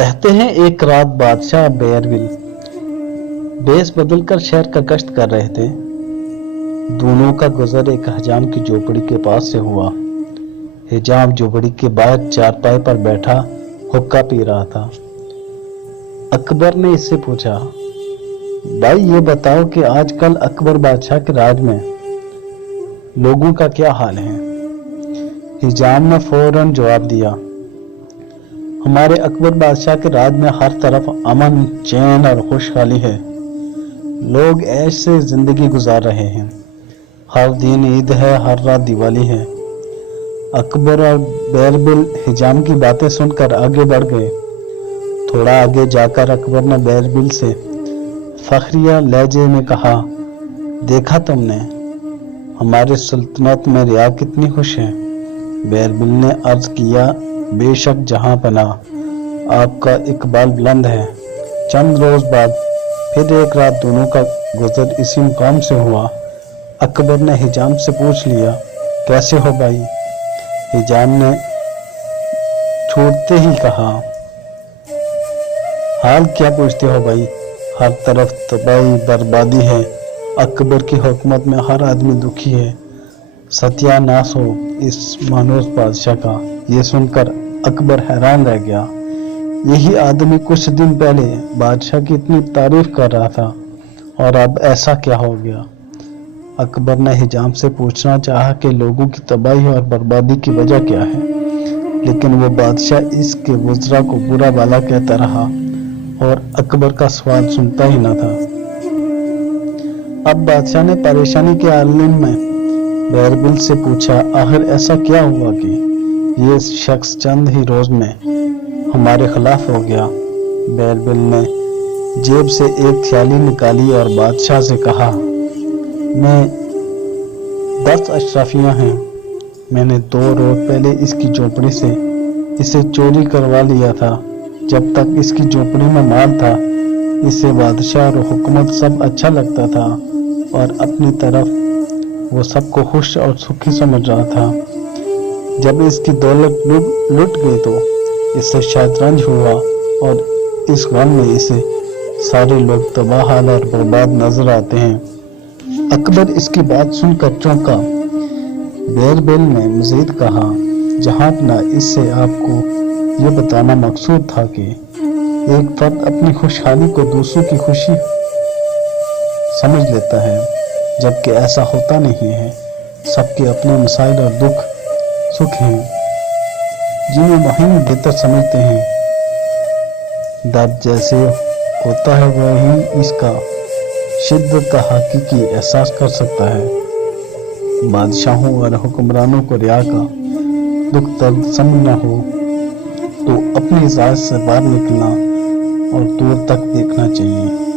कहते हैं एक रात बादशाह बेयरबिल भेष बदलकर शहर का गश्त कर रहे थे। दोनों का गुजर एक हजाम की झोपड़ी के पास से हुआ। हिजाम झोपड़ी के बाहर चारपाई पर बैठा हुक्का पी रहा था। अकबर ने इससे पूछा, भाई ये बताओ कि आजकल अकबर बादशाह के राज में लोगों का क्या हाल है। हिजाम ने फौरन जवाब दिया, हमारे अकबर बादशाह के राज में हर तरफ अमन, चैन और खुशहाली है। लोग ऐश से जिंदगी गुजार रहे हैं। हर दिन ईद है, हर रात दिवाली है। अकबर और बेयरबिल हिजाम की बातें सुनकर आगे बढ़ गए। थोड़ा आगे जाकर अकबर ने बेयरबिल से फखरिया लहजे में कहा, देखा तुमने हमारे सुल्तनत में रिया कितनी खुश है। बेयरबिल ने अर्ज किया, बेशक जहां पना आपका इकबाल बुलंद है। चंद रोज बाद फिर एक रात दोनों का गुजर इसी मुकाम से हुआ। अकबर ने हिजाम से पूछ लिया, कैसे हो भाई। हिजाम ने छूटते ही कहा, हाल क्या पूछते हो भाई, हर तरफ तबाही बर्बादी है। अकबर की हुकूमत में हर आदमी दुखी है। सत्यानाश हो इस मानूस बादशाह का। ये सुनकर अकबर हैरान रह गया। यही आदमी कुछ दिन पहले बादशाह की इतनी तारीफ कर रहा था और अब ऐसा क्या हो गया। अकबर ने हिजाम से पूछना चाहा कि लोगों की तबाही और बर्बादी की वजह क्या है, लेकिन वो बादशाह इसके वज़रा को बुरा भला कहता रहा और अकबर का सवाल सुनता ही न था। अब बादशाह ने परेशानी के आलम में बेयरबिल से पूछा, आखिर ऐसा क्या हुआ कि ये शख्स चंद ही रोज में हमारे खिलाफ हो गया। बेयरबिल ने जेब से एक थैली निकाली और बादशाह से कहा, मैं 10 अशराफियां हैं। मैंने 2 रोज पहले इसकी झोपड़ी से इसे चोरी करवा लिया था। जब तक इसकी झोपड़ी में माल था, इसे बादशाह और हुकूमत सब अच्छा लगता था और अपनी तरफ वो सबको खुश और सुखी समझ रहा था। जब इसकी दौलत लुट गई तो इससे शायद रंज हुआ और इस गम में इसे सारे लोग तबाह और बर्बाद नजर आते हैं। अकबर इसकी बात सुनकर चौंका। बेयरबिल ने मजीद कहा, जहांपना इससे आपको ये बताना मकसूद था कि एक फर्द अपनी खुशहाली को दूसरों की खुशी समझ लेता है, जबकि ऐसा होता नहीं है। सबके अपने मसाइल और दुख सुख हैं, जिन्हें वही बेहतर समझते हैं। दर्द जैसे होता है वही इसका शिद्दत का हकीकी एहसास कर सकता है। बादशाहों और हुक्मरानों को रिया का दुख दर्द समझना हो तो अपनी इजाजत से बाहर निकलना और दूर तक देखना चाहिए।